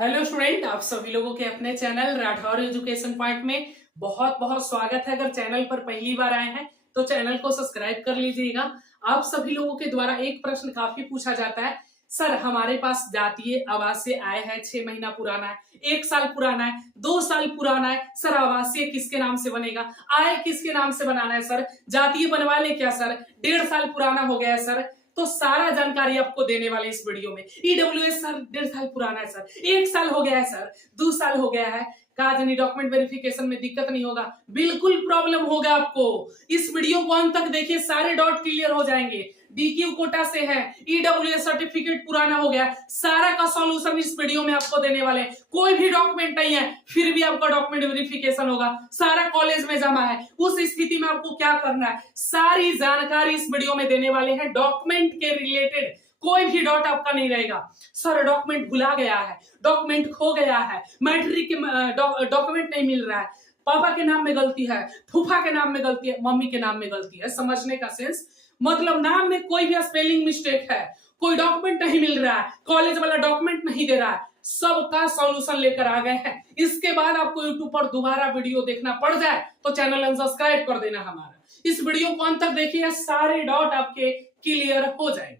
Hello student, आप सभी लोगों के अपने चैनल राठौर एजुकेशन पॉइंट में बहुत बहुत स्वागत है। अगर चैनल पर पहली बार आए हैं तो चैनल को सब्सक्राइब कर लीजिएगा। आप सभी लोगों के द्वारा एक प्रश्न काफी पूछा जाता है, सर हमारे पास जातीय आवासीय आय है, 6 महीना पुराना है, 1 साल पुराना है, 2 साल पुराना है, सर आवासीय किसके नाम से बनेगा, आय किसके नाम से बनाना है, सर जातीय बनवा ले क्या, सर 1.5 साल पुराना हो गया है सर। तो सारा जानकारी आपको देने वाले इस वीडियो में। ईडब्ल्यूएस सर 1.5 साल पुराना है सर, 1 साल हो गया है सर, 2 साल हो गया है, काजनी डॉक्यूमेंट वेरिफिकेशन में दिक्कत नहीं होगा, बिल्कुल प्रॉब्लम होगा आपको। इस वीडियो को अंत तक देखिए, सारे डॉट क्लियर हो जाएंगे। डीक्यू कोटा से है, ईडब्ल्यूएस सर्टिफिकेट पुराना हो गया, सारा का सॉल्यूशन इस वीडियो में आपको देने वाले हैं। कोई भी डॉक्यूमेंट नहीं है फिर भी आपका डॉक्यूमेंट वेरिफिकेशन होगा, सारा कॉलेज में जमा है, उस स्थिति में आपको क्या करना है, सारी जानकारी इस वीडियो में देने वाले हैं। डॉक्यूमेंट के रिलेटेड कोई भी डॉट आपका नहीं रहेगा। सर डॉक्यूमेंट भुला गया है, डॉक्यूमेंट खो गया है, मैट्रिक के डॉक्यूमेंट नहीं मिल रहा है, पापा के नाम में गलती है, फूफा के नाम में गलती है, मम्मी के नाम में गलती है। समझने का सेंस मतलब नाम में कोई भी स्पेलिंग मिस्टेक है, कोई डॉक्यूमेंट नहीं मिल रहा है, कॉलेज वाला डॉक्यूमेंट नहीं दे रहा है, सबका सॉल्यूशन लेकर आ गए हैं। इसके बाद आपको यूट्यूब पर दोबारा वीडियो देखना पड़ जाए तो चैनल अनसब्सक्राइब कर देना हमारा। इस वीडियो को अंत तक देखिए, सारे डॉट आपके क्लियर हो जाएंगे।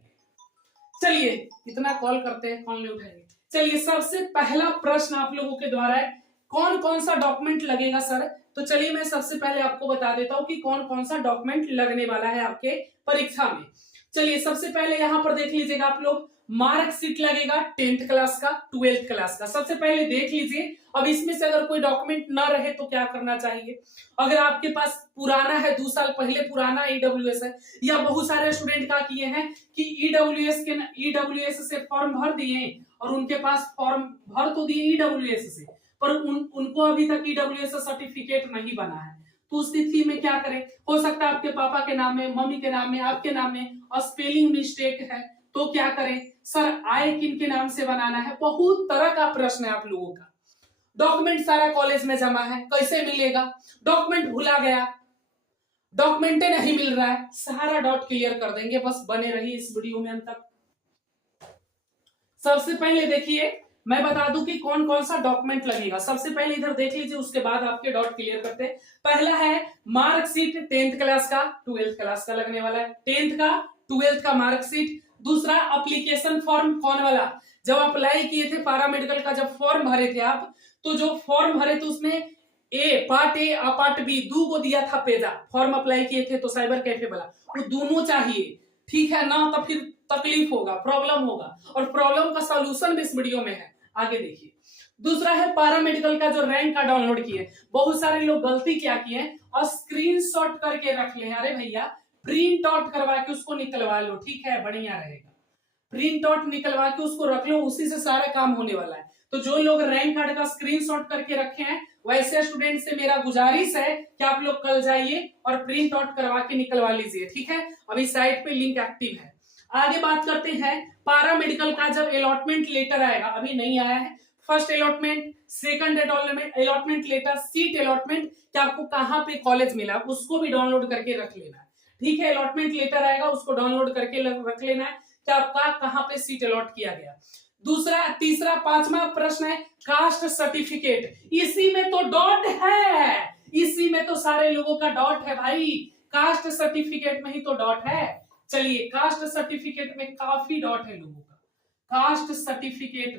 चलिए, इतना कॉल करते हैं, कॉल नहीं उठाएंगे। चलिए, सबसे पहला प्रश्न आप लोगों के द्वारा है, कौन कौन सा डॉक्यूमेंट लगेगा सर। तो चलिए मैं सबसे पहले आपको बता देता हूं कि कौन कौन सा डॉक्यूमेंट लगने वाला है आपके परीक्षा में। चलिए सबसे पहले यहां पर देख लीजिएगा आप लोग, मार्कशीट लगेगा 10th क्लास का, 12th क्लास का। सबसे पहले देख लीजिए। अब इसमें से अगर कोई डॉक्यूमेंट ना रहे तो क्या करना चाहिए। अगर आपके पास पुराना है, 2 साल पहले पुराना ईडब्ल्यूएस है, या बहुत सारे स्टूडेंट क्या किए हैं कि ईडब्ल्यूएस से फॉर्म भर दिए और उनके पास फॉर्म भर तो दिए ईडब्ल्यूएस से, पर उनको अभी तक ईडब्ल्यूएस सर्टिफिकेट नहीं बना है। तो उस स्थिति में क्या करें, हो सकता है आपके पापा के नाम में, मम्मी के नाम में, आपके नाम में स्पेलिंग मिस्टेक है, तो क्या करें। सर आय किन के नाम से बनाना है, बहुत तरह का प्रश्न है आप लोगों का। डॉक्यूमेंट सारा कॉलेज में जमा है, कैसे मिलेगा, डॉक्यूमेंट भूला गया, डॉक्यूमेंट नहीं मिल रहा है, सारा डॉट क्लियर कर देंगे। बस बने रहिए इस वीडियो में अंत तक। सबसे पहले देखिए, मैं बता दूं कि कौन कौन सा डॉक्यूमेंट लगेगा। सबसे पहले इधर देख लीजिए, उसके बाद आपके डॉट क्लियर करते हैं। पहला है मार्कशीट 10th क्लास का, 12th क्लास का लगने वाला है, 10th का 12th का मार्कशीट। दूसरा एप्लीकेशन फॉर्म, कौन वाला, जब अप्लाई किए थे पैरामेडिकल का, जब फॉर्म भरे थे आप, तो जो फॉर्म भरे थे उसमें पार्ट ए और पार्ट बी दो को दिया था पेजा, फॉर्म अप्लाई किए थे तो साइबर कैफे वाला, वो दोनों चाहिए, ठीक है ना, तो फिर तकलीफ होगा, प्रॉब्लम होगा, और प्रॉब्लम का सॉल्यूशन भी इस वीडियो में है, आगे देखिए। दूसरा है पैरामेडिकल का जो रैंक का डाउनलोड किए। बहुत सारे लोग गलती क्या किए और स्क्रीनशॉट करके रख ले, अरे भैया प्रिंट आउट करवा के उसको निकलवा लो, ठीक है, बढ़िया रहेगा। प्रिंट आउट निकलवा के उसको रख लो, उसी से सारा काम होने वाला है। तो जो लोग रैंक कार्ड का स्क्रीनशॉट करके रखे हैं, वैसे स्टूडेंट से मेरा गुजारिश है कि आप लोग कल जाइए और प्रिंट आउट करवा के निकलवा लीजिए, ठीक है। अभी साइट पे लिंक एक्टिव है। आगे बात करते हैं पैरामेडिकल का, जब अलॉटमेंट लेटर आएगा, अभी नहीं आया है, first allotment, second allotment letter, seat allotment, कि आपको कहाँ पे कॉलेज मिला उसको भी डाउनलोड करके रख लेना है, ठीक है। अलॉटमेंट लेटर आएगा, उसको डाउनलोड करके रख लेना है कि आपका कहाँ पे सीट अलॉट किया गया। दूसरा, तीसरा, पांचवा प्रश्न है कास्ट सर्टिफिकेट। इसी में तो डॉट है, इसी में तो सारे लोगों का डॉट है भाई, कास्ट सर्टिफिकेट में ही तो डॉट है। चलिए, कास्ट सर्टिफिकेट में काफी डॉट है लोगों का। कास्ट सर्टिफिकेट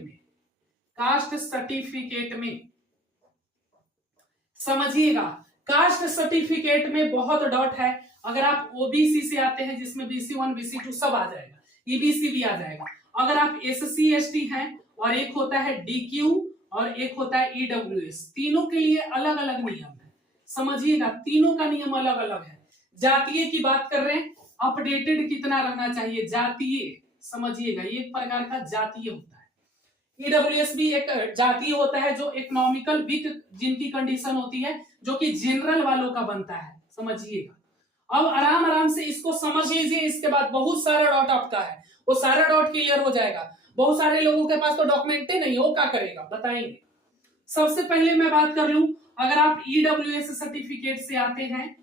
में समझिएगा, कास्ट सर्टिफिकेट में बहुत डॉट है। अगर आप ओबीसी से आते हैं, जिसमें BC1 BC2 सब आ जाएगा, ईबीसी भी आ जाएगा। अगर आप SC ST हैं, और एक होता है DQ और एक होता है EWS, तीनों के लिए अलग अलग नियम है, समझिएगा, तीनों का नियम अलग अलग है। जातीय की बात कर रहे हैं, अपडेटेड कितना रहना चाहिए, जातीय, समझिएगा, ये एक प्रकार का जातीय होता है। EWS भी एक जातीय होता है, जो इकोनॉमिकल वीक जिनकी कंडीशन होती है, जो कि जनरल वालों का बनता है, समझिएगा। अब आराम आराम से इसको समझ लीजिए, इसके बाद बहुत सारा डॉट आपका है, वो सारा डॉट क्लियर हो जाएगा। बहुत सारे लोगों के पास तो डॉक्यूमेंट ही नहीं, वो क्या करेगा बताएंगे। सबसे पहले मैं बात कर लूं, अगर आप ईडब्ल्यूएस सर्टिफिकेट से आते हैं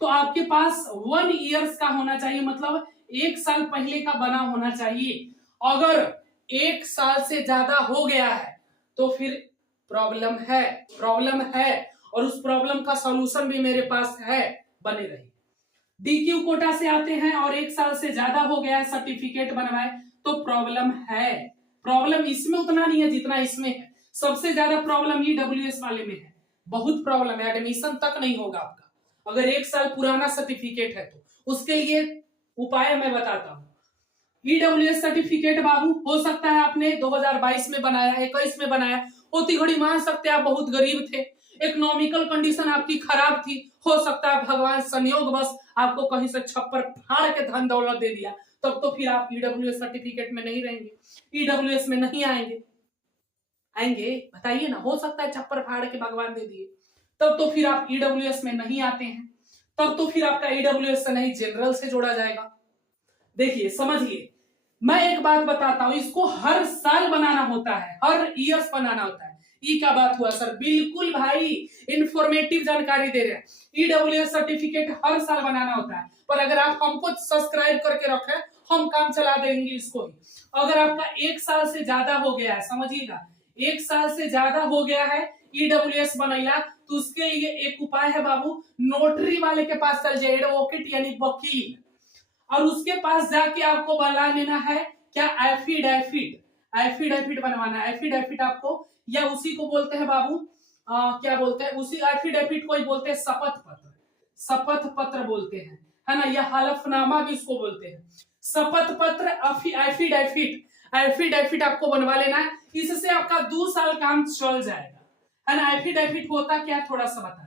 तो आपके पास 1 ईयर्स का होना चाहिए, मतलब 1 साल पहले का बना होना चाहिए। अगर 1 साल से ज्यादा हो गया है तो फिर प्रॉब्लम है और उस प्रॉब्लम का सॉल्यूशन भी मेरे पास है, बने रहिए। डीक्यू कोटा से आते हैं और 1 साल से ज्यादा हो गया है, सर्टिफिकेट बनवाए, तो प्रॉब्लम है। प्रॉब्लम इसमें उतना नहीं है जितना इसमें है। सबसे ज्यादा प्रॉब्लम ईडब्ल्यूएस वाले में है, बहुत प्रॉब्लम है, एडमिशन तक नहीं होगा आपका अगर 1 साल पुराना सर्टिफिकेट है तो। उसके लिए उपाय मैं बताता हूँ। ईडब्ल्यूएस सर्टिफिकेट बाबू हो सकता है आपने 2022 में बनाया, 21 में बनाया, होती घड़ी मान सकते हैं आप बहुत गरीब थे, इकोनॉमिकल कंडीशन आपकी खराब थी, हो सकता है भगवान संयोग बस आपको कहीं से छप्पर फाड़ के धन दौलत दे दिया, तब तो फिर आप ईडब्ल्यूएस सर्टिफिकेट में नहीं रहेंगे, ईडब्ल्यूएस में नहीं आएंगे। बताइए ना, हो सकता है छप्पर फाड़ के भगवान दे दिए, तब तो फिर आप ईडब्ल्यूएस में नहीं आते हैं, तब तो फिर आपका ईडब्ल्यूएस से नहीं जनरल से जोड़ा जाएगा। देखिए समझिए, मैं एक बात बताता हूं, इसको हर साल बनाना होता है, हर ईयर्स बनाना होता है। ये क्या बात हुआ सर? बिल्कुल भाई, इंफॉर्मेटिव जानकारी दे रहे हैं। ईडब्ल्यूएस सर्टिफिकेट हर साल बनाना होता है, पर अगर आप हमको सब्सक्राइब करके रखें, हम काम चला देंगे इसको ही। अगर आपका 1 साल से ज्यादा हो गया है, समझिएगा 1 साल से ज्यादा हो गया है ईडब्ल्यूएस बनैला, तो उसके लिए एक उपाय है बाबू, नोटरी वाले के पास चल जाए, एडवोकेट यानी वकील, और उसके पास जाके आपको बना लेना है क्या, एफिडेविट बनवाना है। एफिडेविट आपको, या उसी को बोलते हैं बाबू क्या बोलते हैं, उसी एफिडेविट को ही बोलते हैं शपथ पत्र बोलते हैं, है ना, यह हलफनामा भी उसको बोलते हैं, शपथ पत्र, एफिडेविट आपको बनवा लेना है। इससे आपका 2 साल काम चल जाएगा, है ना। एफिडेविट होता क्या, थोड़ा सा बता दें।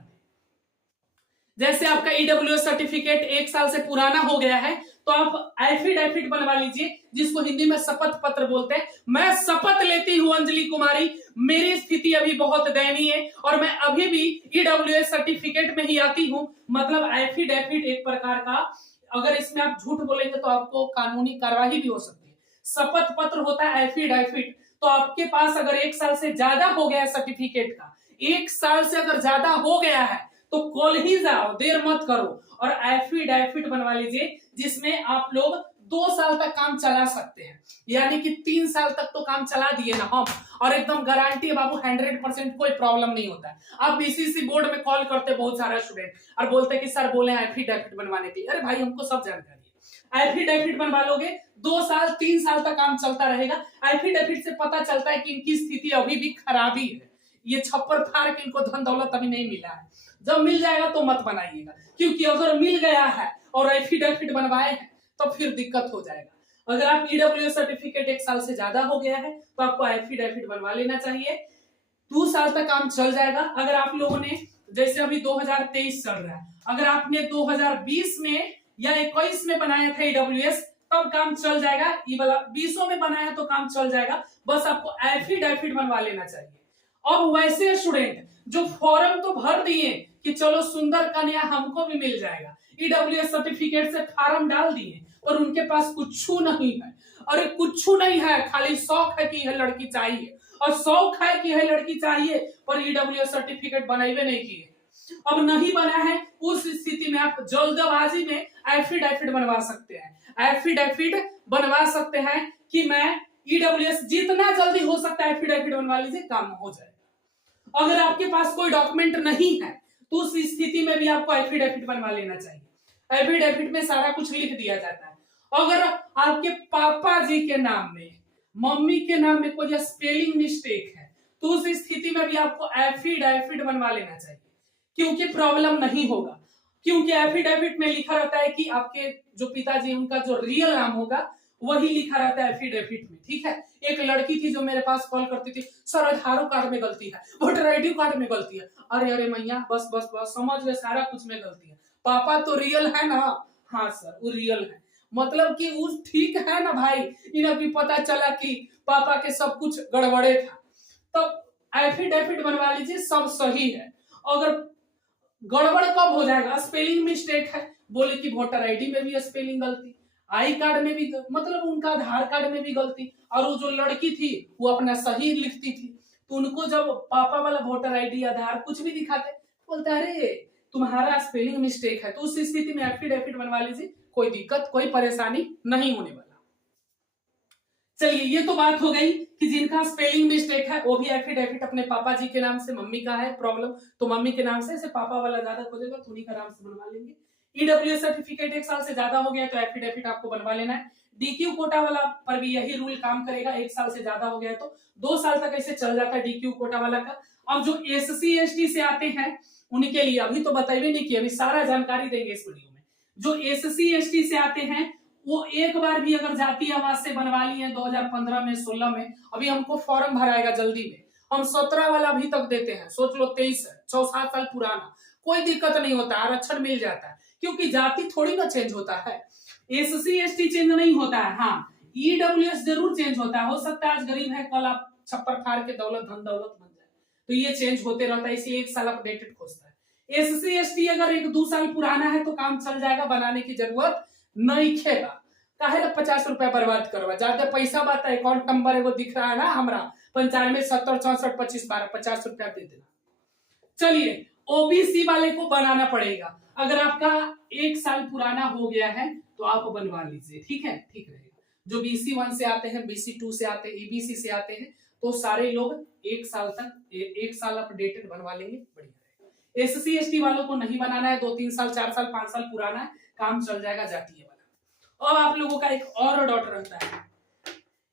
जैसे आपका ईडब्ल्यूएस सर्टिफिकेट 1 साल से पुराना हो गया है, तो आप एफिडेविट बनवा लीजिए, जिसको हिंदी में शपथ पत्र बोलते हैं। मैं शपथ लेती हूँ अंजलि कुमारी, मेरी स्थिति अभी बहुत दयनीय है और मैं अभी भी ईडब्ल्यूएस सर्टिफिकेट में ही आती हूँ। मतलब एफिडेविट एक प्रकार का, अगर इसमें आप झूठ बोलेंगे तो आपको कानूनी कार्रवाई भी हो सकती है। शपथ पत्र होता है एफिडेविट। तो आपके पास अगर 1 साल से ज्यादा हो गया है सर्टिफिकेट का, 1 साल से अगर ज्यादा हो गया है, तो कल ही जाओ, देर मत करो और एफिडेविट बनवा लीजिए, जिसमें आप लोग 2 साल तक काम चला सकते हैं, यानी कि 3 साल तक तो काम चला दिए ना हम, और एकदम गारंटी है बाबू 100% कोई प्रॉब्लम नहीं होता है। आप बीसीसी बोर्ड में कॉल करते बहुत सारा स्टूडेंट और बोलते कि सर बोले एफिडेविट बनवाने के लिए, अरे भाई हमको सब जानकारी है। एफिडेविट बनवा लोगे, 2 साल 3 साल तक काम चलता रहेगा। एफिडेविट से पता चलता है कि इनकी स्थिति अभी भी खराबी है, ये छप्पर फाड़ के इनको धन दौलत अभी नहीं मिला है। जब मिल जाएगा तो मत बनाइएगा, क्योंकि अगर मिल गया है और एफिडेविट बनवाए हैं तो फिर दिक्कत हो जाएगा। अगर आप ईडब्ल्यूएस सर्टिफिकेट 1 साल से ज्यादा हो गया है तो आपको एफिडेविट बनवा लेना चाहिए, 2 साल तक काम चल जाएगा। अगर आप लोगों ने, जैसे अभी 2023 चल रहा है, अगर आपने 2020 में या 21 में बनाया था ईडब्ल्यूएस, तब काम चल जाएगा। ये वाला 20 में बनाया तो काम चल जाएगा, बस आपको एफिडेविट बनवा लेना चाहिए। अब वैसे स्टूडेंट जो फॉर्म तो भर दिए कि चलो सुंदर कन्या हमको भी मिल जाएगा, ईडब्ल्यूएस सर्टिफिकेट से फॉर्म डाल दिए और उनके पास कुछ नहीं है, अरे कुछ नहीं है, खाली शौक है कि यह लड़की चाहिए, और शौक है कि यह लड़की चाहिए, पर ईडब्ल्यूएस सर्टिफिकेट बनाइए नहीं किए, अब नहीं बना है, उस स्थिति में आप जल्दबाजी में एफिडेविट बनवा सकते हैं। एफिडेविट बनवा सकते हैं कि मैं ईडब्ल्यूएस, जितना जल्दी हो सकता है एफिडेविट बनवा लीजिए, काम हो जाएगा। अगर आपके पास कोई डॉक्यूमेंट नहीं है तो उस स्थिति में भी आपको एफिडेविट बनवा लेना चाहिए। एफिडेविट में सारा कुछ लिख दिया जाता है। अगर आपके पापा जी के नाम में, मम्मी के नाम में कोई स्पेलिंग मिस्टेक है, तो उस स्थिति में भी आपको एफिडेविट बनवा लेना चाहिए, क्योंकि प्रॉब्लम नहीं होगा। क्योंकि एफिडेविट में लिखा रहता है कि आपके जो पिताजी, उनका जो रियल नाम होगा वही लिखा रहता है एफिडेविट में, ठीक है। एक लड़की थी जो मेरे पास कॉल करती थी, सर आधार कार्ड में गलती है, वोटर आईडी कार्ड में गलती है, अरे मैया बस बस बस समझ गए, सारा कुछ में गलती है, पापा तो रियल है ना, हाँ सर वो रियल है, मतलब कि उस ठीक है ना भाई, इन्हें भी पता चला कि पापा के सब कुछ गड़बड़े था, तब एफिडेविट बनवा लीजिए, सब सही है। अगर गड़बड़ कब हो जाएगा, स्पेलिंग मिस्टेक है, बोले कि वोटर आईडी में भी स्पेलिंग गलती, आई कार्ड में भी, मतलब उनका आधार कार्ड में भी गलती, और वो जो लड़की थी वो अपना सही लिखती थी, तो उनको जब पापा वाला वोटर आईडी, आधार कुछ भी दिखाते, बोलते अरे तुम्हारा स्पेलिंग मिस्टेक है, तो उस स्थिति में एफिडेविट बनवा लीजिए, कोई दिक्कत कोई परेशानी नहीं होने वाला। चलिए ये तो बात हो गई कि जिनका स्पेलिंग मिस्टेक है वो भी एफिडेविट अपने पापा जी के नाम से, मम्मी का है प्रॉब्लम तो मम्मी के नाम से पापा वाला ज्यादा खोजेगा तो उन्हीं का नाम से बनवा लेंगे। ईडब्ल्यूएस सर्टिफिकेट 1 साल से ज्यादा हो गया तो एफिडेविट आपको बनवा लेना है। डीक्यू कोटा वाला पर भी यही रूल काम करेगा, 1 साल से ज्यादा हो गया तो 2 साल तक ऐसे चल जाता है डीक्यू कोटा वाला का। अब जो एससी एसटी से आते हैं उनके लिए अभी तो बताइए नहीं कि अभी सारा जानकारी देंगे इस वीडियो में। जो एससी एसटी से आते हैं वो एक बार भी अगर जाति आवाज से बनवा लिए 2015 में 16 में, अभी हमको फॉर्म भराएगा जल्दी में, हम 17 वाला अभी तक देते हैं, सोच लो 23 है, 6-7 साल पुराना, कोई दिक्कत नहीं होता, आरक्षण मिल जाता है क्योंकि जाति थोड़ी ना चेंज होता है। एससी एसटी चेंज नहीं होता है, हाँ ईडब्ल्यूएस जरूर चेंज होता है, हो सकता है आज गरीब है कल आप छप्पर फाड़ के दौलत धन दौलत बन जाए, तो ये चेंज होते रहता है, इसलिए 1 साल अपडेटेड खोजता है। एससी एसटी अगर 1-2 साल पुराना है तो काम चल जाएगा, बनाने की जरूरत नहीं खेगा, काहे 50 रुपया बर्बाद करवा, ज्यादा पैसा बात है, अकाउंट नंबर एगो दिख रहा है ना हमरा 95 70 64 25 12, 50 रुपया दे देना। चलिए ओबीसी वाले को बनाना पड़ेगा, अगर आपका 1 साल पुराना हो गया है तो आप बनवा लीजिए, ठीक है, ठीक रहेगा। जो BC 1 से आते हैं, BC 2 से आते हैं, EBC से आते हैं तो सारे लोग 1 साल तक 1 साल अपडेटेड बनवा लेंगे, बढ़िया रहेगा। एससी एसटी वालों को नहीं बनाना है, 2-3 साल 4 साल 5 साल पुराना है, काम चल जाएगा जातीय वाला। और आप लोगों का एक और डॉट रहता है,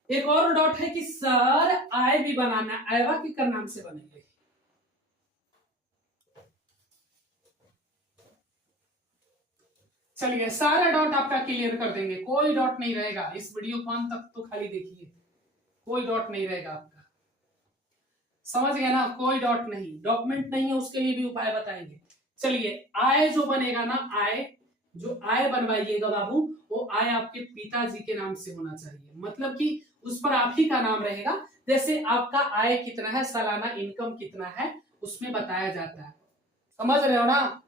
एक और डॉट है कि सर आय भी बनाना, आयवा के कर नाम से बनेंगे, चलिए सारा डॉट आपका क्लियर कर देंगे, कोई डॉट नहीं रहेगा, इस वीडियो को अंत तक तो खाली देखिए, कोई डॉट नहीं रहेगा आपका, समझ गए ना, कोई डॉट नहीं, डॉक्यूमेंट नहीं है उसके लिए भी उपाय बताएंगे। चलिए आय जो बनेगा ना, आय जो आय बनवाइएगा बाबू, वो आय आपके पिताजी के नाम से होना चाहिए, मतलब कि उस पर आप ही का नाम रहेगा, जैसे आपका आय कितना है, सालाना इनकम कितना है उसमें बताया जाता है, समझ रहे हो ना,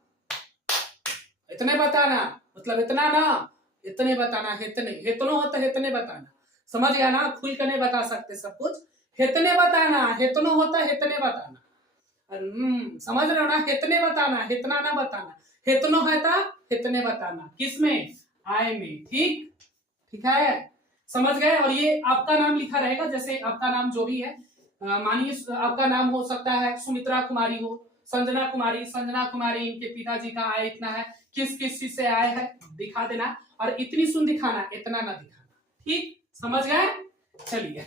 इतने बताना, मतलब इतना ना, इतने बताना, इतने इतनो होता है, इतने बताना, समझ गया ना, खुल कर नहीं बता सकते सब कुछ, इतने बताना, इतनो होता है, इतने बताना, समझ रहे हो ना, इतने बताना, इतना ना बताना, इतनो है था इतने बताना, किसमें, आय में, ठीक ठीक है, समझ गए। और ये आपका नाम लिखा रहेगा, जैसे आपका नाम जो भी है, मानिए आपका नाम हो सकता है सुमित्रा कुमारी हो, संजना कुमारी, इनके पिताजी का आय इतना है, किस किस चीज से आय है दिखा देना, और इतनी सुन दिखाना, इतना ना दिखाना, ठीक, समझ गए। चलिए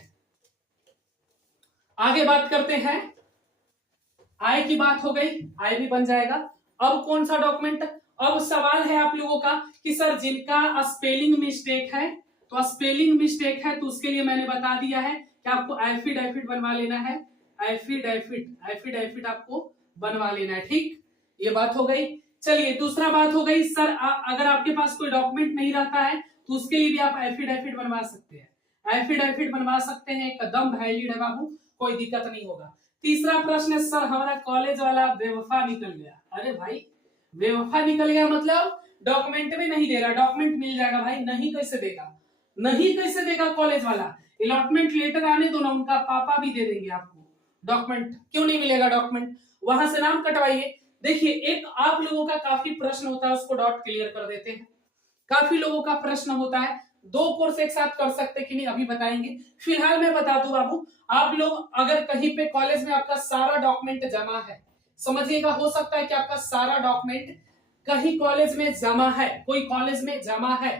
आगे बात करते हैं, आय की बात हो गई, आय भी बन जाएगा। अब कौन सा डॉक्यूमेंट, अब सवाल है आप लोगों का कि सर जिनका स्पेलिंग मिस्टेक है, तो स्पेलिंग मिस्टेक है तो उसके लिए मैंने बता दिया है कि आपको एफिडेविट बनवा लेना है, एफिडेविट आपको बनवा लेना है, ठीक, ये बात हो गई। चलिए दूसरा बात हो गई, सर अगर आपके पास कोई डॉक्यूमेंट नहीं रहता है तो उसके लिए भी आप एफिडेविट बनवा सकते हैं, एफिडेविट बनवा सकते हैं, एकदम वैलिड है बाबू, कोई दिक्कत नहीं होगा। तीसरा प्रश्न है, सर हमारा कॉलेज वाला बेवफा निकल गया, अरे भाई बेवफा निकल गया मतलब डॉक्यूमेंट में नहीं दे रहा, डॉक्यूमेंट मिल जाएगा भाई, नहीं कैसे देगा, नहीं कैसे देगा कॉलेज वाला, अलॉटमेंट लेटर आने दो ना, उनका पापा भी दे देंगे आपको डॉक्यूमेंट, क्यों नहीं मिलेगा डॉक्यूमेंट, वहां से नाम कटवाइए। देखिए एक आप लोगों का काफी प्रश्न होता है, उसको डॉट क्लियर कर देते हैं, काफी लोगों का प्रश्न होता है 2 कोर्स एक साथ कर सकते कि नहीं अभी बताएंगे, फिलहाल मैं बता दूं बाबू, आप लोग अगर कहीं पे कॉलेज में आपका सारा डॉक्यूमेंट जमा है, समझिएगा, हो सकता है कि आपका सारा डॉक्यूमेंट कहीं कॉलेज में जमा है, कोई कॉलेज में जमा है,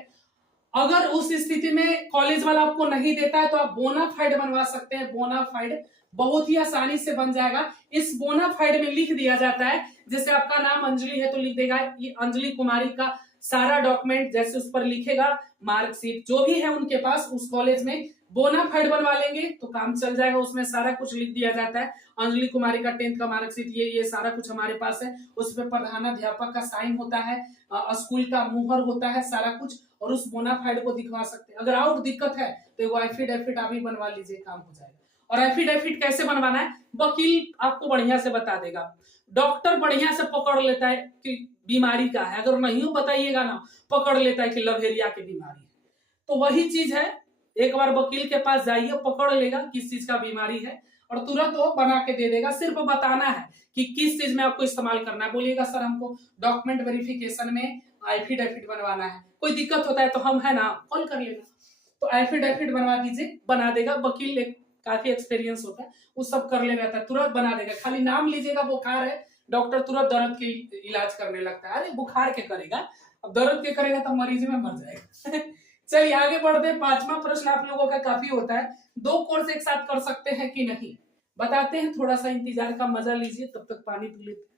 अगर उस स्थिति में कॉलेज वाला आपको नहीं देता है तो आप बोनाफाइड बनवा सकते हैं, बोनाफाइड बहुत ही आसानी से बन जाएगा। इस बोनाफाइड में लिख दिया जाता है, जैसे आपका नाम अंजलि है तो लिख देगा ये अंजलि कुमारी का सारा डॉक्यूमेंट, जैसे उस पर लिखेगा मार्कशीट जो भी है उनके पास उस कॉलेज में, बोनाफाइड बनवा लेंगे तो काम चल जाएगा, उसमें सारा कुछ लिख दिया जाता है, अंजलि कुमारी का 10th का मार्कशीट ये सारा कुछ हमारे पास है, उसमें प्रधानाध्यापक का साइन होता है, स्कूल का मुहर होता है, सारा कुछ, और उस बोनाफाइड को दिखवा सकते हैं। अगर और दिक्कत है तो वो एफिडेविट आप ही बनवा लीजिए, काम हो जाएगा। और एफिडेविट कैसे बनवाना है, वकील आपको बढ़िया से बता देगा, डॉक्टर बढ़िया से पकड़ लेता है कि बीमारी का है, अगर नहीं बताइएगा ना पकड़ लेता है कि लवेरिया की बीमारी है, तो वही चीज है, एक बार वकील के पास जाइए, पकड़ लेगा किस चीज का बीमारी है और तुरंत वो बना के दे देगा, सिर्फ बताना है कि किस चीज में आपको इस्तेमाल करना है, बोलिएगा सर हमको डॉक्यूमेंट वेरिफिकेशन में एफिडेविट बनवाना है, कोई दिक्कत होता है तो हम है ना कॉल कर लेना, तो एफिडेविट बनवा दीजिए, बना देगा वकील, काफी एक्सपीरियंस होता है, वो सब कर ले रहता है, तुरंत बना देगा। खाली नाम लीजिएगा बुखार है, डॉक्टर तुरंत दर्द के इलाज करने लगता है। अरे बुखार के करेगा, अब दर्द के करेगा तो मरीज में मर जाएगा। चलिए आगे बढ़ते हैं। 5वां प्रश्न आप लोगों का काफी होता है, 2 कोर्स एक साथ कर सकते हैं कि नहीं, बताते हैं। थोड़ा सा इंतजार का मजा लीजिए, तब तक पानी पी लेते।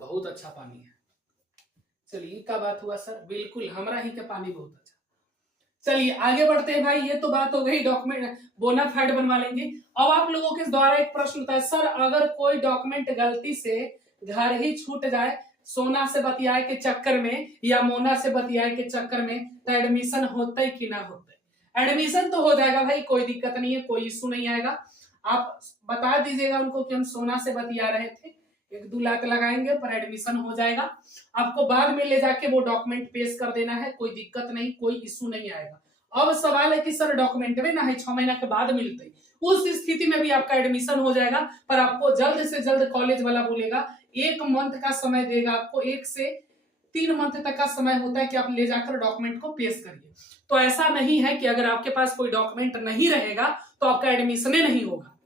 बहुत अच्छा पानी है। चलिए क्या बात हुआ सर, बिल्कुल हमारा ही का पानी बहुत अच्छा। चलिए आगे बढ़ते हैं भाई, ये तो बात हो गई डॉक्यूमेंट बोनाफाइड बनवा लेंगे। अब आप लोगों के द्वारा एक प्रश्न होता है, सर अगर कोई डॉक्यूमेंट गलती से घर ही छूट जाए सोना से बतियाए के चक्कर में या मोना से बतियाए के चक्कर में, तो एडमिशन होता है कि ना होता है? एडमिशन तो हो जाएगा भाई, कोई दिक्कत नहीं है, कोई इशू नहीं आएगा। आप बता दीजिएगा उनको कि हम सोना से बतिया रहे थे, 1-2 लाख लगाएंगे पर एडमिशन हो जाएगा। आपको बाद में ले जाके वो डॉक्यूमेंट पेश कर देना है, कोई दिक्कत नहीं, कोई इशू नहीं आएगा। अब सवाल है कि सर डॉक्यूमेंट में ना है 6 महीना के बाद मिलते, उस स्थिति में भी आपका एडमिशन हो जाएगा, पर आपको जल्द से जल्द कॉलेज वाला बोलेगा 1 मंथ का समय देगा आपको, 1 से 3 मंथ तक का समय होता है कि आप ले जाकर डॉक्यूमेंट को पेश करिए। तो ऐसा नहीं है कि अगर आपके पास कोई डॉक्यूमेंट नहीं रहेगा तो आपका एडमिशन नहीं होगा,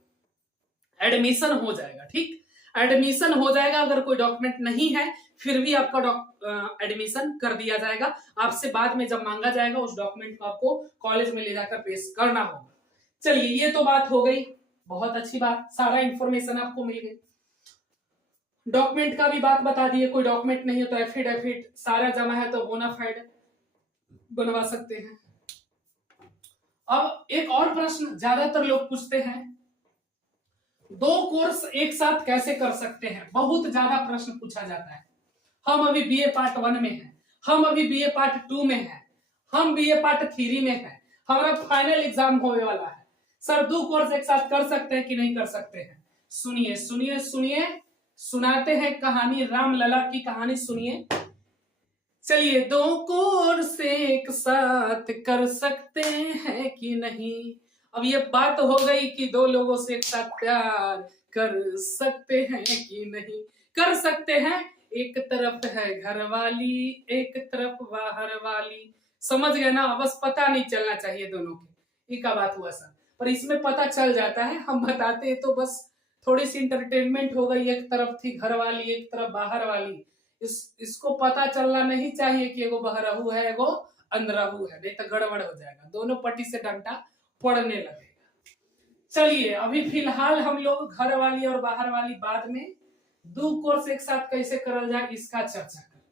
एडमिशन हो जाएगा। ठीक, एडमिशन हो जाएगा। अगर कोई डॉक्यूमेंट नहीं है फिर भी आपका एडमिशन कर दिया जाएगा। आपसे बाद में जब मांगा जाएगा उस डॉक्यूमेंट को आपको कॉलेज में ले जाकर पेश करना होगा। चलिए ये तो बात हो गई, बहुत अच्छी बात, सारा इंफॉर्मेशन आपको मिल गई। डॉक्यूमेंट का भी बात बता दिए, कोई डॉक्यूमेंट नहीं है तो एफिडेविट सारा जमा है तो बोनाफाइड बनवा सकते हैं। अब एक और प्रश्न ज्यादातर लोग पूछते हैं, 2 कोर्स एक साथ कैसे कर सकते हैं? बहुत ज्यादा प्रश्न पूछा जाता है। हम अभी बीए पार्ट 1 में हैं, हम अभी बीए पार्ट 2 में हैं, हम बीए पार्ट 3 में हैं, हमारा फाइनल एग्जाम होने वाला है। सर 2 कोर्स एक साथ कर सकते हैं कि नहीं कर सकते हैं? सुनिए सुनिए सुनिए, सुनाते हैं कहानी, राम लला की कहानी सुनिए। चलिए 2 कोर्स एक साथ कर सकते हैं कि नहीं। अब ये बात हो गई कि 2 लोगों से एक साथ प्यार कर सकते हैं कि नहीं। कर सकते हैं, एक तरफ है घर वाली, एक तरफ बाहर वाली, समझ गए ना? बस पता नहीं चलना चाहिए दोनों के, ये क्या बात हुआ सर? पर इसमें पता चल जाता है, हम बताते हैं तो बस थोड़ी सी इंटरटेनमेंट हो गई। एक तरफ थी घर वाली, एक तरफ बाहर वाली, इसको पता चलना नहीं चाहिए कि एगो बहरहू है एगो अंदरहू है, नहीं तो गड़बड़ हो जाएगा, दोनों पट्टी से डंडा पड़ने लगेगा। चलिए अभी फिलहाल हम लोग घर वाली और बाहर वाली, बाद में 2 कोर्स एक साथ कैसे करल जाए इसका चर्चा करते हैं।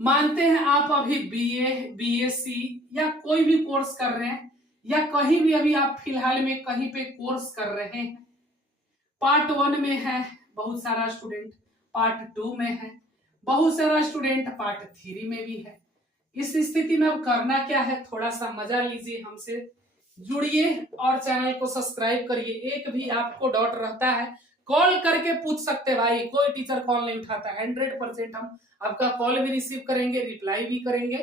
मानते हैं आप अभी बीए, बीएससी या कोई भी कोर्स कर रहे हैं, या कहीं भी अभी आप फिलहाल में कहीं पे कोर्स कर रहे हैं। पार्ट 1 में है बहुत सारा स्टूडेंट, पार्ट 2 में है बहुत सारा स्टूडेंट, पार्ट 3 में भी है। इस स्थिति में अब करना क्या है, थोड़ा सा मजा लीजिए, हमसे जुड़िए और चैनल को सब्सक्राइब करिए। एक भी आपको डाउट रहता है कॉल करके पूछ सकते भाई, कोई टीचर कॉल नहीं उठाता, 100% हम आपका कॉल भी रिसीव करेंगे, रिप्लाई भी करेंगे,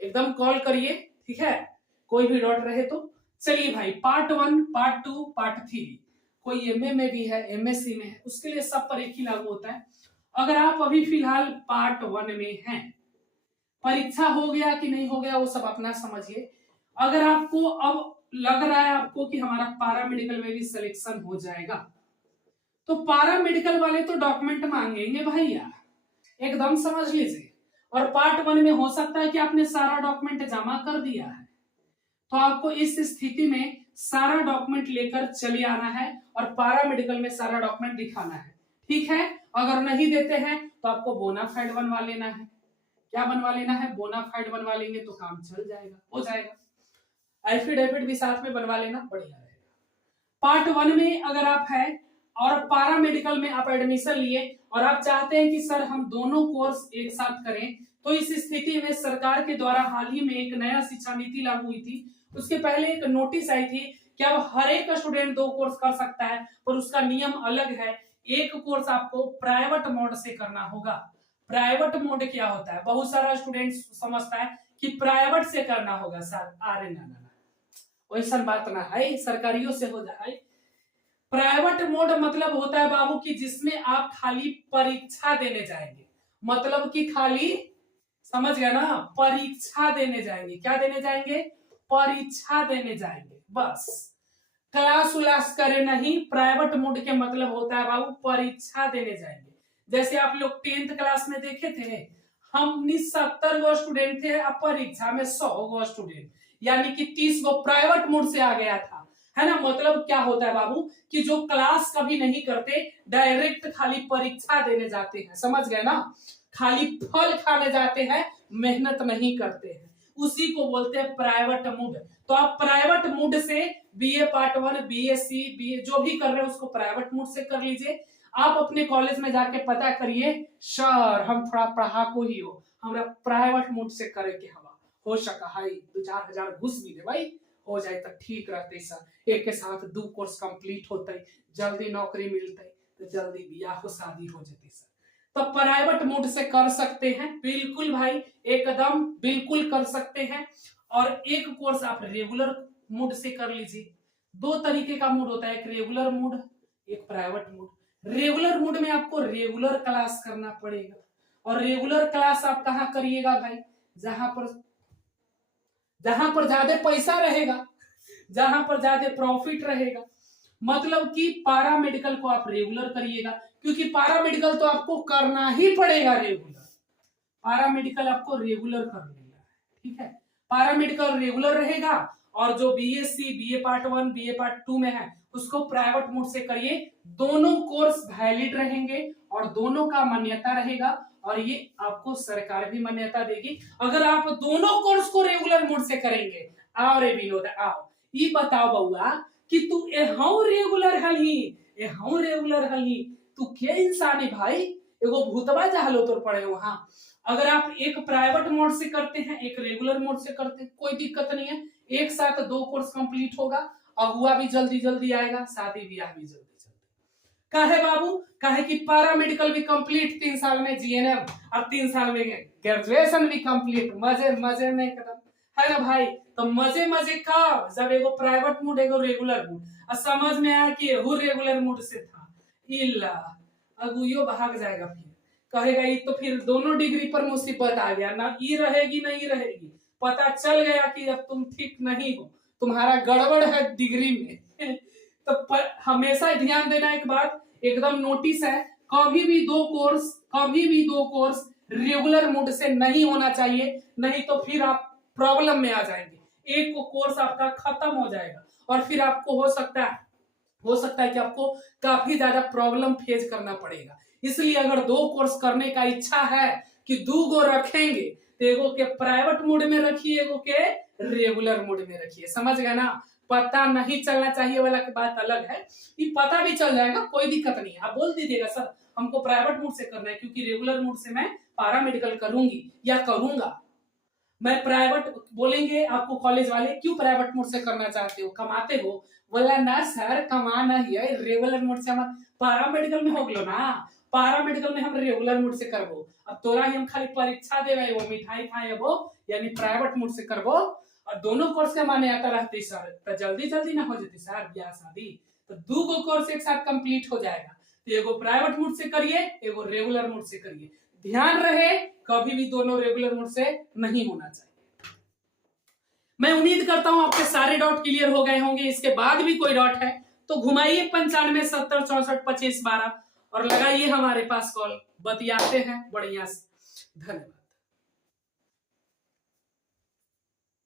एकदम कॉल करिए, ठीक है? कोई भी डाउट रहे तो। चलिए भाई, पार्ट 1, पार्ट 2, पार्ट 3, कोई एमए में भी है, एमएससी में है, उसके लिए सब पर एक ही लागू होता है। अगर आप अभी फिलहाल पार्ट 1 में हैं, परीक्षा हो गया कि नहीं हो गया वो सब अपना समझिए। अगर आपको अब लग रहा है आपको कि हमारा पारा मेडिकल में भी सिलेक्शन हो जाएगा, तो पारा मेडिकल वाले तो डॉक्यूमेंट मांगेंगे भैया, एकदम समझ लीजिए। और पार्ट 1 में हो सकता है कि आपने सारा डॉक्यूमेंट जमा कर दिया है, तो आपको इस स्थिति में सारा डॉक्यूमेंट लेकर चले आना है और पारा मेडिकल में सारा डॉक्यूमेंट दिखाना है, ठीक है? अगर नहीं देते हैं तो आपको बोनाफाइड बनवा लेना है। क्या बनवा लेना है? बोनाफाइड बनवा लेंगे तो काम चल जाएगा, हो जाएगा। एफिडेविट भी साथ में बनवा लेना, बढ़िया रहेगा। पार्ट 1 में अगर आप है और पारा मेडिकल में आप एडमिशन लिए और आप चाहते हैं कि सर हम दोनों कोर्स एक साथ करें, तो इस स्थिति में सरकार के द्वारा हाल ही में एक नया शिक्षा नीति लागू हुई थी। उसके पहले एक नोटिस आई थी कि अब हर एक स्टूडेंट 2 कोर्स कर सकता है, पर उसका नियम अलग है। एक कोर्स आपको प्राइवेट मोड से करना होगा। प्राइवेट मोड क्या होता है? बहुत सारा स्टूडेंट समझता है कि प्राइवेट से करना होगा सर, अरे ना ना ना, वैसा बात ना है, सरकारियों से हो जाए। प्राइवेट मोड मतलब होता है बाबू कि जिसमें आप खाली परीक्षा देने जाएंगे, मतलब कि खाली, समझ गया ना, परीक्षा देने जाएंगे। क्या देने जाएंगे? परीक्षा देने जाएंगे, बस। क्लास उलास करे नहीं। प्राइवेट मोड के मतलब होता है बाबू परीक्षा देने जाएंगे। जैसे आप लोग 10th क्लास में देखे थे, हम 70 गो स्टूडेंट थे, अब परीक्षा में 100 गो स्टूडेंट, यानी कि 30 गो प्राइवेट मोड से आ गया था, है ना। मतलब क्या होता है बाबू कि जो क्लास कभी नहीं करते, डायरेक्ट खाली परीक्षा देने जाते हैं, समझ गए ना। खाली फल खाने जाते हैं, मेहनत नहीं करते हैं, उसी को बोलते हैं प्राइवेट मूड। तो आप प्राइवेट मूड से बीए पार्ट 1, बीएससी, बीए जो भी कर रहे हैं उसको प्राइवेट मूड से कर लीजिए। आप अपने कॉलेज में जाके पता करिए, सर हम थोड़ा पढ़ा को ही हो, हमरा प्राइवेट मूड से करे के हवा हो सका है 2-4 हजार घुस भी दे भाई, हो जाए तो ठीक रहते सर। एक के साथ 2 कोर्स कंप्लीट होते, जल्दी नौकरी मिलते, तो जल्दी बियाह शादी हो जाती सर। तो प्राइवेट मोड से कर सकते हैं, बिल्कुल भाई, एकदम बिल्कुल कर सकते हैं। और एक कोर्स आप रेगुलर मोड से कर लीजिए। 2 तरीके का मोड होता है, एक रेगुलर मोड, एक प्राइवेट मोड। रेगुलर मोड में आपको रेगुलर क्लास करना पड़ेगा, और रेगुलर क्लास आप कहाँ करिएगा भाई? जहां पर ज्यादा पैसा रहेगा, जहां पर ज्यादा प्रॉफिट रहेगा। मतलब कि पारा मेडिकल को आप रेगुलर करिएगा, क्योंकि पारा मेडिकल तो आपको करना ही पड़ेगा रेगुलर। पारा मेडिकल आपको रेगुलर कर लेना है, ठीक है। पारा मेडिकल रेगुलर रहेगा, और जो BSc, BA part 1, BA part 2 में है उसको प्राइवेट मोड से करिए। दोनों कोर्स वैलिड रहेंगे और दोनों का मान्यता रहेगा, और ये आपको सरकार भी मान्यता देगी अगर आप दोनों कोर्स को रेगुलर मोड से करेंगे। आओ रे विनोद आओ, ये बताओ बउआ कि तू एहू रेगुलर हली, तू के इंसान है भाई? एगो भूतवा जहलो तोर पड़े वहां। अगर आप एक प्राइवेट मोड से करते हैं, एक रेगुलर मोड से करते हैं, कोई दिक्कत नहीं है, एक साथ 2 कोर्स कंप्लीट होगा, अगुआ भी जल्दी जल्दी आएगा, शादी ब्याह भी जल्दी जल्दी। काहे बाबू? काहे कि पारा मेडिकल भी कंप्लीट 3 साल में, जीएनएम और 3 साल में ग्रेजुएशन भी कंप्लीट, मजे मजे में एकदम, है ना भाई। तो मजे मजे का, जब एगो प्राइवेट मूड एगो रेगुलर मूड, और समझ में आया कि एगो रेगुलर मूड से था, इल्ला अगुयो भाग जाएगा, फिर कहेगा ये तो फिर दोनों डिग्री पर मुसीबत आ गया ना, ये रहेगी ना ये रहेगी। पता चल गया कि अब तुम ठीक नहीं हो, तुम्हारा गड़बड़ है डिग्री में। तो हमेशा ध्यान देना एक बात, एकदम नोटिस है, कभी भी दो कोर्स रेगुलर मोड से नहीं होना चाहिए, नहीं तो फिर आप प्रॉब्लम में आ जाएंगे। एक कोर्स आपका खत्म हो जाएगा, और फिर आपको हो सकता है कि आपको काफी ज्यादा प्रॉब्लम फेस करना पड़ेगा। इसलिए अगर 2 कोर्स करने का इच्छा है कि 2 गो रखेंगे, तो एगो के प्राइवेट मोड में रखिए, एगो के रेगुलर मोड में रखिए, समझ गए ना। पता नहीं चलना चाहिए वाला की बात अलग है, ये पता भी चल जाएगा, कोई दिक्कत नहीं है। आप बोल दीजिएगा सर हमको प्राइवेट मोड से करना है, क्योंकि रेगुलर मोड से मैं पारा मेडिकल करूंगी या करूंगा। मैं प्राइवेट बोलेंगे आपको कॉलेज वाले, क्यों प्राइवेट मोड से करना चाहते हो, कमाते हो? बोला ना सर कमाना ही है, रेगुलर मोड से हम पारा मेडिकल में हो गलो ना, पारा मेडिकल में हम रेगुलर मोड से करबो। अब तोरा ही हम खाली परीक्षा देवे वो मिठाई खाए वो, यानी प्राइवेट मोड से करबो, और दोनों कोर्स के माने आता रहते सर, तो जल्दी जल्दी ना हो जाती सर ब्याह शादी। तो 2 गो कोर्स एक साथ कंप्लीट हो जाएगा। तो एगो प्राइवेट मोड से करिए, एगो रेगुलर मोड से करिए। ध्यान रहे कभी भी दोनों रेगुलर मोड से नहीं होना चाहिए। मैं उम्मीद करता हूं आपके सारे डॉट क्लियर हो गए होंगे। इसके बाद भी कोई डॉट है तो घुमाइए 95 70 64 25 12 और लगाइए हमारे पास कॉल, बतियाते हैं बढ़िया से। धन्यवाद।